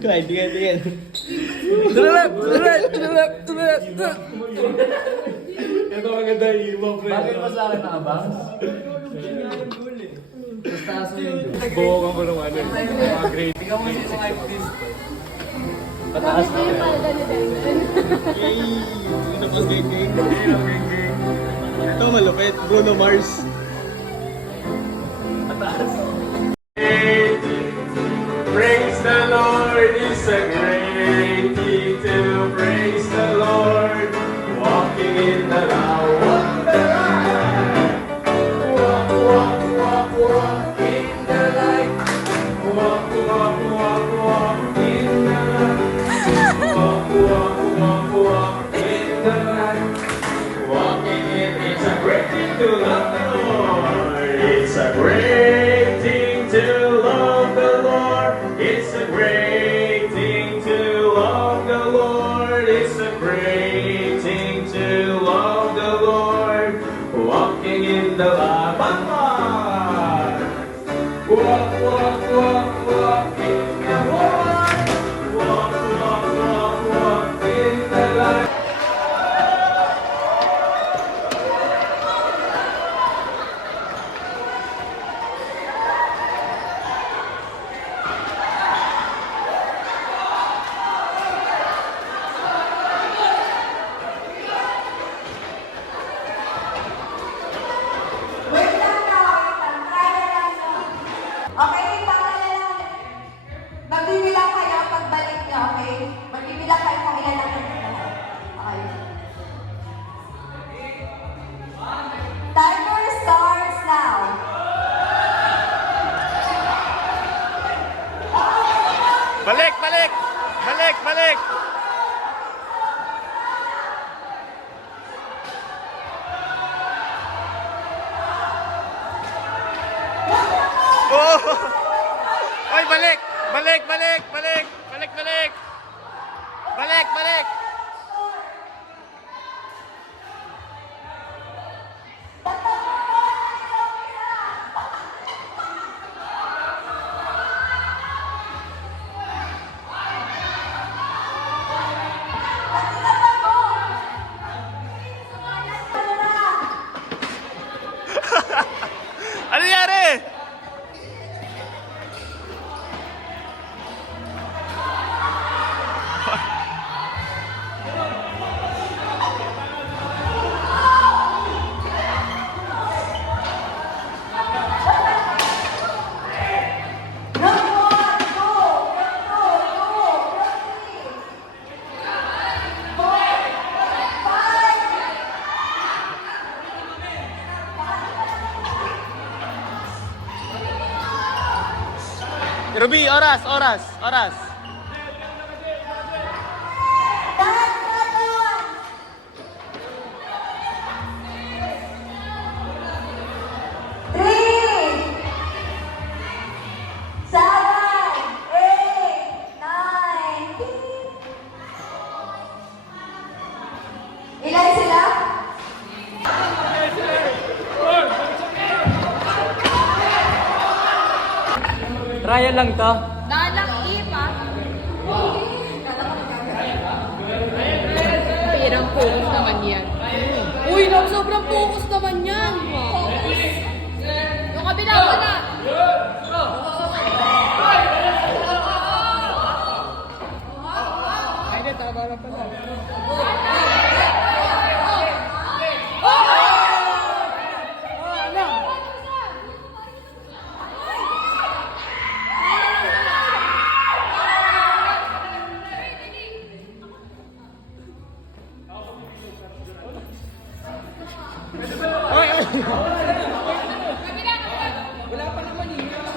Kumain, tingin. To the left, to the right, to the left, to the left. Ito maganda yung iba, pre. Bakit mo sa akin nakabang? Mas taas mo yun. Buwakan ko ng ano, mga grade. Ikaw mo yung mga active. Pataas Ito yung palda ni Dayden. Yay! Ito pang gang. Ito malupit, Bruno Mars. Praise the Lord, it's a great thing to praise the Lord. Walking in the light, walk the light. Walk, walk, walk, walk in the light. Walk, walk, walk, walk in the light. Walk, walk, walk, walk in the light. Walking in, it's a great thing to love the Lord. It's a great thing to love the Lord. It's a great thing to love the Lord. It's a great thing to love the Lord. Walking in the light. Walk, walk, walk, walk in the light. Walk, walk, walk, walk in the light. Wait lang na, try na lang na. Okay, pangalan lang. Magbibilang kayo pagbalik niyo, okay? Magbibilang kayo kung ilan ang okay. Timer starts now. Balik, balik! Balik, balik! Oh! Oy, balik! Balik, balik, balik! Balik, balik! Balik, balik! Ano nangyari? Ruby, oras, oras, oras. Ilan sila? Trial lang to. Dalang ipa. Pirang focus naman yan. Uy, sobrang focus naman yan. Yung kabila mo na. Ay, tama na pala. Wala pa naman eh.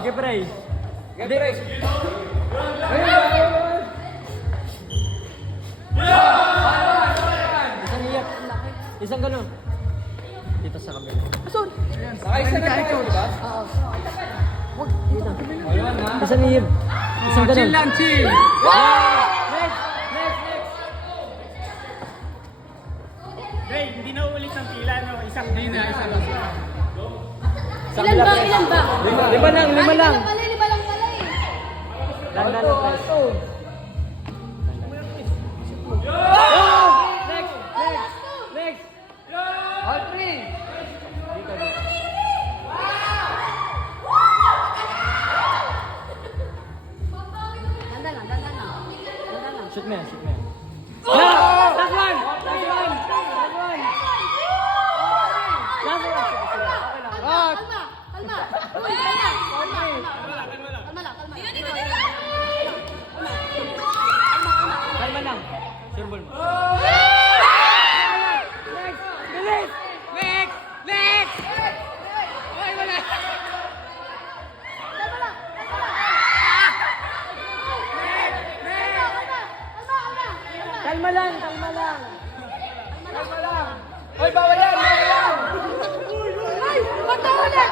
Okay, pre. Okay, pre. Isang iyak. Isang ganun. Dito sa kabila. Sorry. Nakaisa na tayo, di ba? Oo. Dito. Isang iyak. Isang ganun. Chill lang, chill. Next. Ray, hindi na ulit ang pila, no? Isang din na, isang lang. Ilan ba? Ilan ba? Lima lang. Lima lang pala eh. Landan na tayo. Next. All three. Dandan lang. Shoot me. Last one. Kalma. Uy, kalma lang. Kalma lang. Sure ball mo. Next. Ay, wala. Kalma lang. Hoy, bawal yan. Ay, matawala.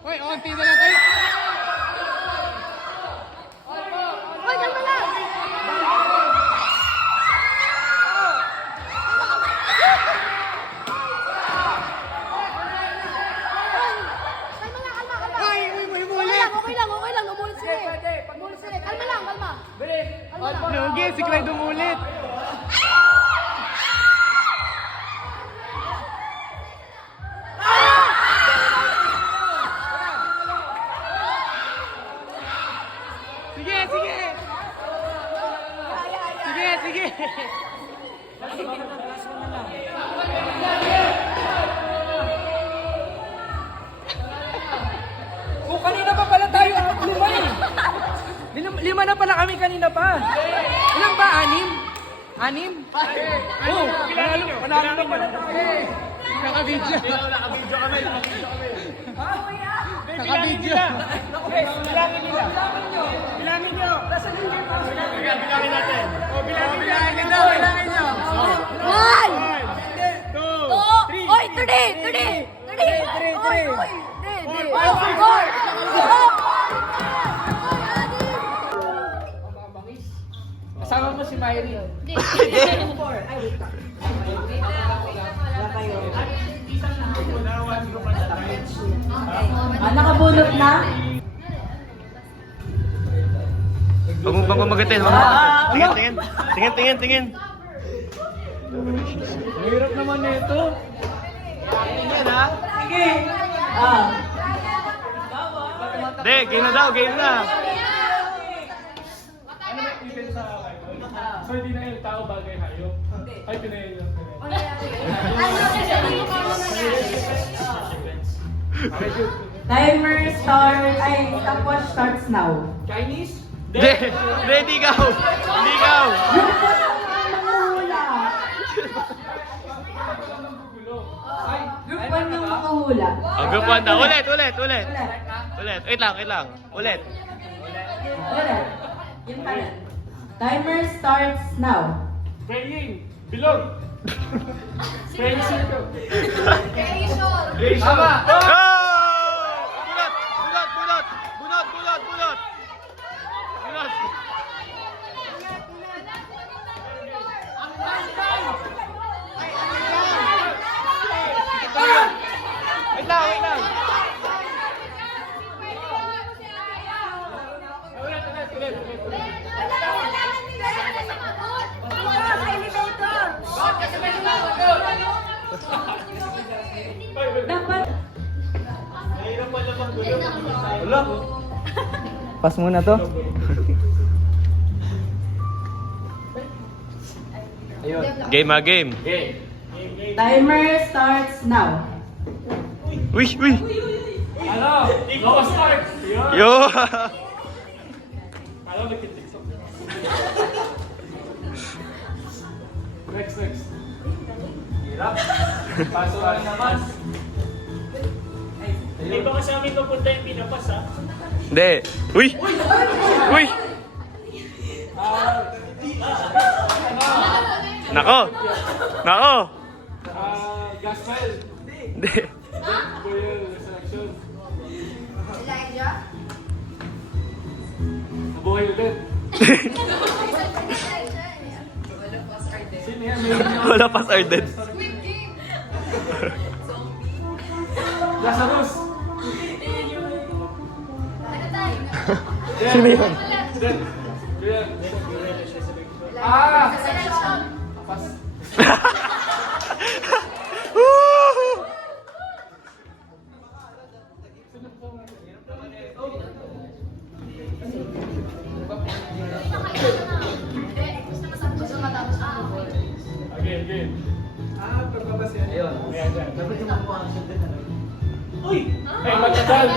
Hoy, onti na lang tayo. Uy, kalma lang. Kalma. Ay, Okay lang. Umulit sila eh. Kalma. Lugi, si Clyde umulit. Sige. Oh, kanina pa pala tayo. Lima eh. Lima na pala kami kanina pa. Ilang ba? Anim? Oh, panalo na pala tayo. Naka-video. Naka-video. Bilangin nyo. Bilangin natin. Bilangin nyo. One. 2, 3. Oy, 3. Oy. Four. Kasama mo si Myrie. Nakabunot na? Huwag mo bang pamagatin? Tingin. Mahirap naman nito. Hindi, game na daw, game na. So, hindi na yung tao bagay hayop. Ay, pinayin lang. Timer start, stopwatch starts now. Chinese? Hindi ikaw. Group 1 yung makahula. Group 1 na. Ulit. Wait lang. Ulit. Ulit. Yun pa rin. Timer starts now. Praying. Bilog. Praying circle. Tama. Go! Bunot. Wait lang. Dapat Pas muna to. Game. timer starts now. Uy. Ano? Lost Ark. Yun. Yo! Alam, nagtitiktok. Next. Hirap. Paso lang naman. Hindi ba kasi amin papunta yung pinapas, ha? Hindi. Uy! Uy! Nako! Nako! Gas file. Hindi. Boyle resurrection. Elijah? Nabuhay ulit. Sino yan? Wala pas are dead. Lazarus. Sino yun? Dead. Ah! Pas. Woo! Again. Pagpabas yan. Ayun. Dapat yung mga sundan na. Uy! Ay, magdadal!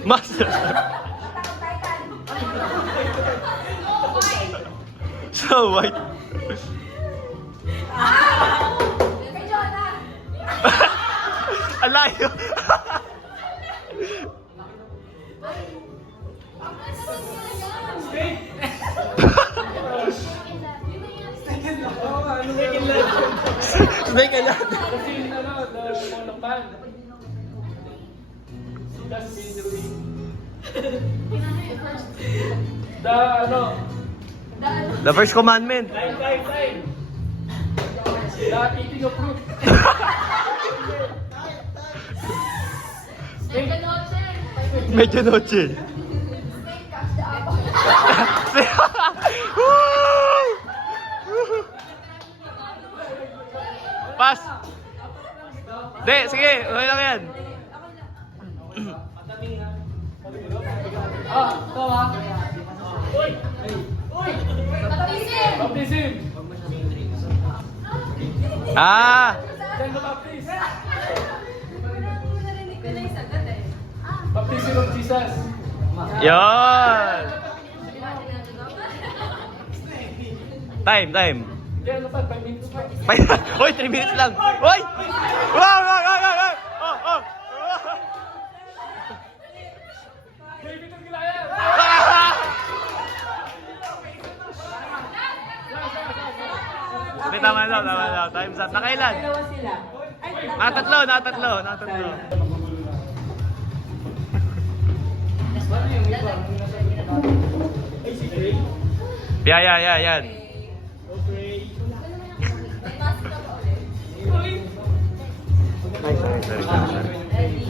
Master. So white. Kay Jonah! Alayo. Snake ala. Kasi yung ano, the monoplan. That's injury. The ano, The first commandment. time. The eating of fruit. Medyo noche. Pas. De, sige, okay lang yan. Baptism. Ah, John the Baptist. Baptism of Jesus. yon. Time. Kaya ano pa, 5 minutes pa. Hoy, 3 minutes lang. Hoy! Wow! Oh! David ang Goliath. Hindi, tama daw. Time's up. Nakailan? Nakatatlo. Yan. Sorry.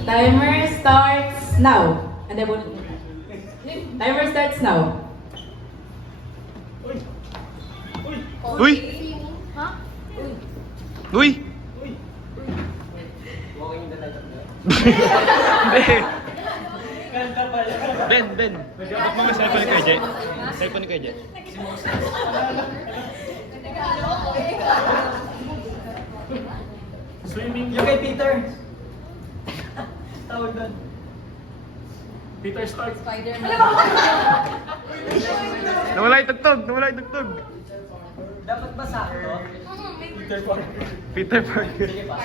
Timer starts now. Timer starts now. Uy! Uy! Ben. Ba't mo may cellphone ni Kuya Jay? Cellphone ni Kuya Jay. Swimming. Yung kay Peter. Tawag doon. Peter Stark. Nawala yung tugtog. Dapat ba sakto? Peter Parker. Sige pa.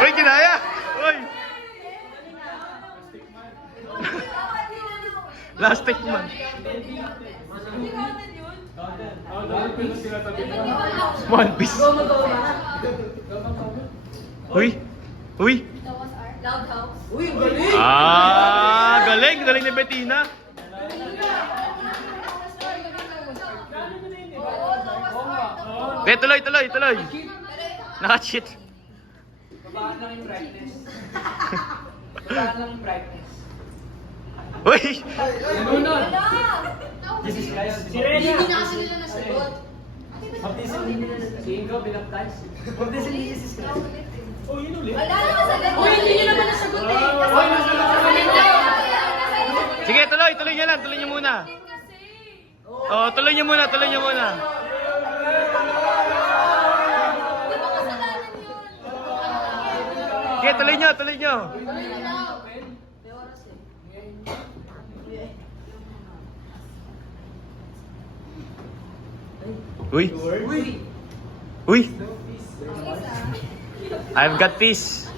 Uy, kinaya! Uy! Plastic man. Dahil ko yung sinatabi ko. One Piece. Uy! Loud house. Ah, galing ni Bettina. Okay, tuloy. Naka-cheat. Babaan lang yung brightness. Uy! Jesus Christ. Hindi na kasi nila nasagot. Baptism ni Jesus. Si Ingo binaptize. Baptism ni Jesus Christ. Uy, hindi nyo naman nasagot eh. Sige, tuloy nyo lang, tuloy nyo muna. Oh, tuloy nyo muna, tuloy nyo muna. Sige, tuloy nyo, tuloy nyo. Uy. Uy. I've got peace.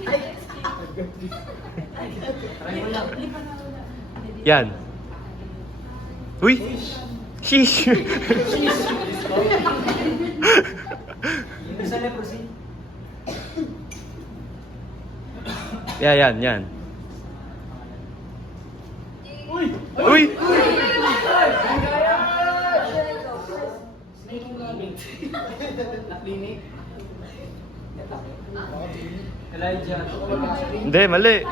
Yan. Uy. Sheesh. Sa leprosy. Yan. Uy. Elijah. Hindi, mali.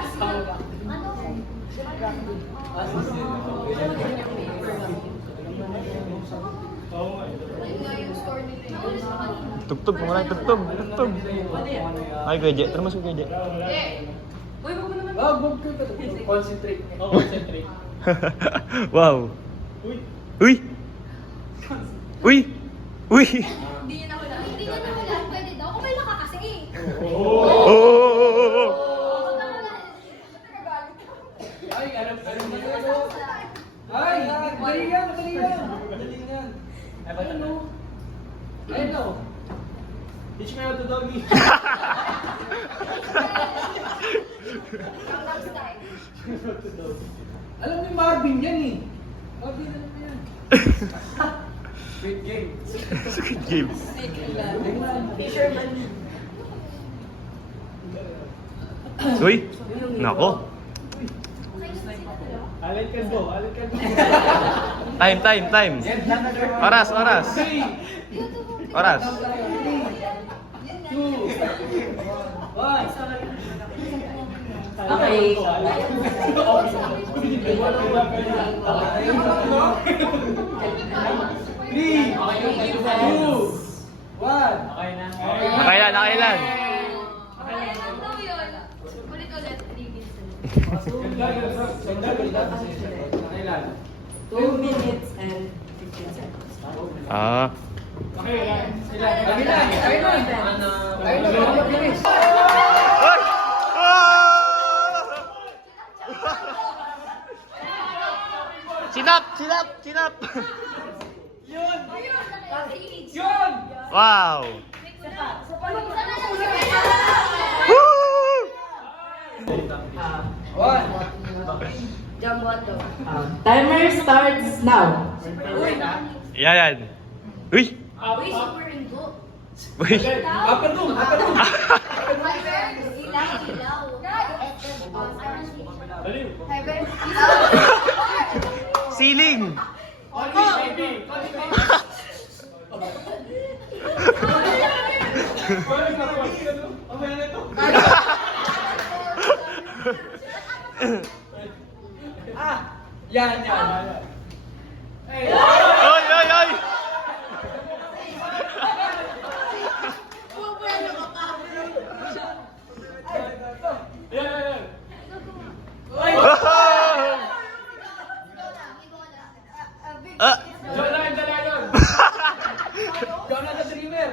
Tugtog, mga tugtog. Ay, Kuya Jet. Tara masuk, Kuya Jet. Concentrate. Wow. Uy. Uy. Uy. Hindi nyo nahulaan. Pwede daw. Kumaila ka kasi. Oh. Ay, madali yan. Ayun o. Teach me how to doggy. Alam ni Marvin yan eh. Marvin, alam mo yan. Great game. Squid Game. Uy. Nako. Alan can go. Time. Oras. Oras. 2, 1. Okay. Three, 2, 1. Nakailan. Ulit-ulit. 2 minutes and 15 seconds. Ah. Uy! Sinap! Wow! Timer starts now. Yan. Uy! Uy! Siling! Yan. Oy! Ah! Jonah the Dreamer.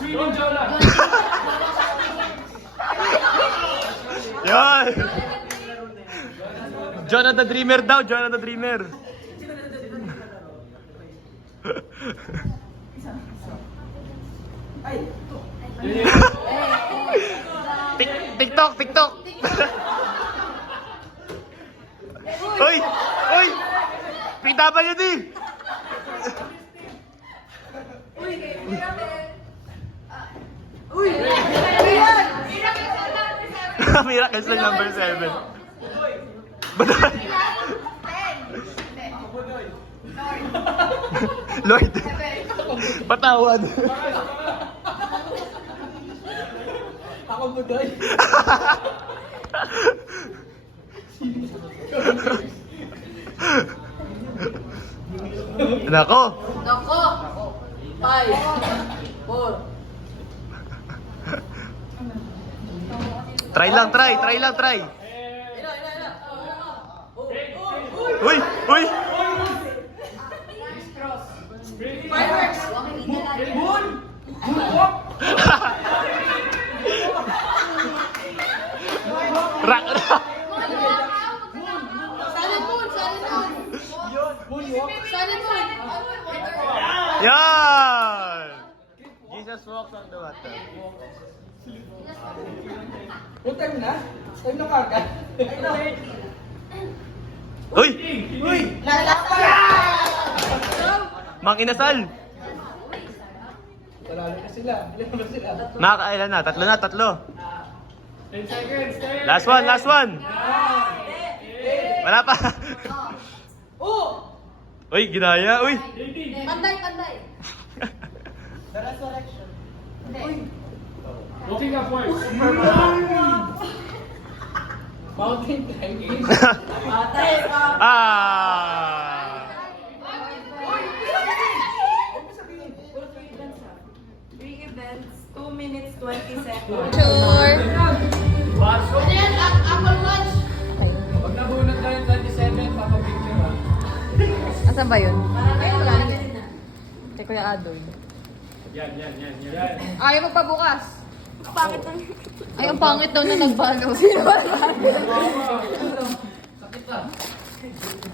Swimming Jonah. Yan! Jonah the Dreamer daw, Jonah the Dreamer. TikTok. Hoy! PWD! Miracles na number 7. Ba't? Lord. Patawad. Ako budoy. Nako. 5, 4, 3, 2, 1. Try lang, try. Try lang, try. Uy! Uy! Rock! Silent moon! Silent moon! Yan! Jesus walks on the water. Time na? Time na kagad? Uy! Uy! Mang Inasal! Talalo na sila. Ilan ba sila? Nakakailan na? Tatlo na, tatlo. 10 seconds. 10. Last one, last one. Wala pa. Uy, ginaya. Uy. Panday, panday! Looking upwards. Mountain climbing. Ah! Three events, 2 minutes, 20 seconds. Sure! Ano yan? Apple Watch! Pag nabunod na yung 27, papapicture ha. Asan ba yun? Ayun, wala na. Kay Kuya Adoy. Yan. Ayaw magpabukas. Pangit na. Ay, ang pangit daw na nagbalo. Sino ba? Sakit na.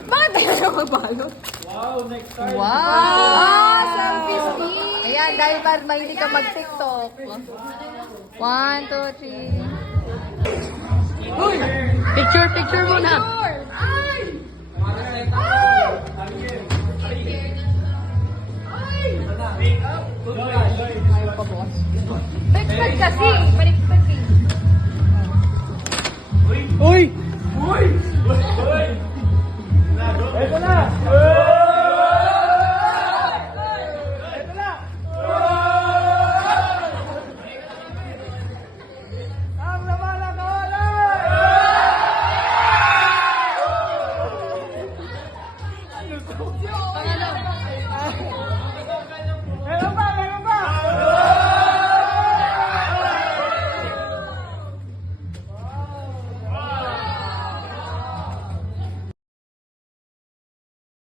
Bakit tayo magbalo? Wow, next time. Wow! Selfie stick! Ayan, dahil pa mahilig ka mag-TikTok. 1, 2, 3. Uy! Picture muna. Ay! Ayaw pa, boss. Balik kasi. Balik